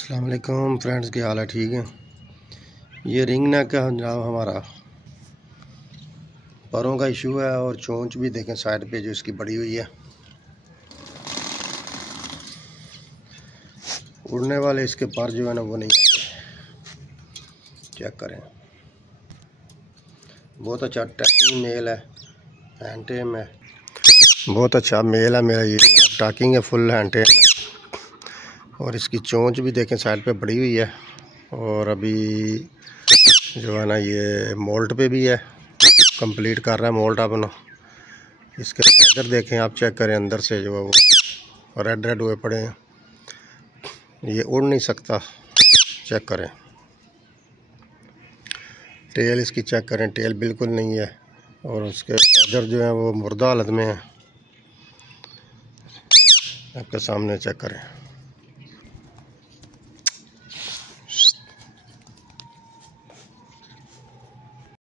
अस्सलाम वालेकुम फ्रेंड्स, क्या हाल है? ठीक है। ये रिंग नेक का जनाब हमारा परों का इशू है और चोंच भी देखें साइड पे जो इसकी बड़ी हुई है। उड़ने वाले इसके पर जो है ना वो नहीं आते। चेक करें, बहुत अच्छा टैकिंग मेल है, हैंड टेम है, बहुत अच्छा मेल है मेरा। ये जनाब टैकिंग है, फुल हैंड टेम है। और इसकी चोंच भी देखें साइड पे बड़ी हुई है। और अभी जो है ना ये मोल्ट पे भी है, कंप्लीट कर रहा है मोल्ट अपना। इसके फैदर देखें आप, चेक करें अंदर से जो है वो रेड रेड हुए पड़े हैं। ये उड़ नहीं सकता। चेक करें टेल इसकी, चेक करें टेल बिल्कुल नहीं है। और उसके फैदर जो है वो मुर्दा हालत में है। आपके सामने चेक करें।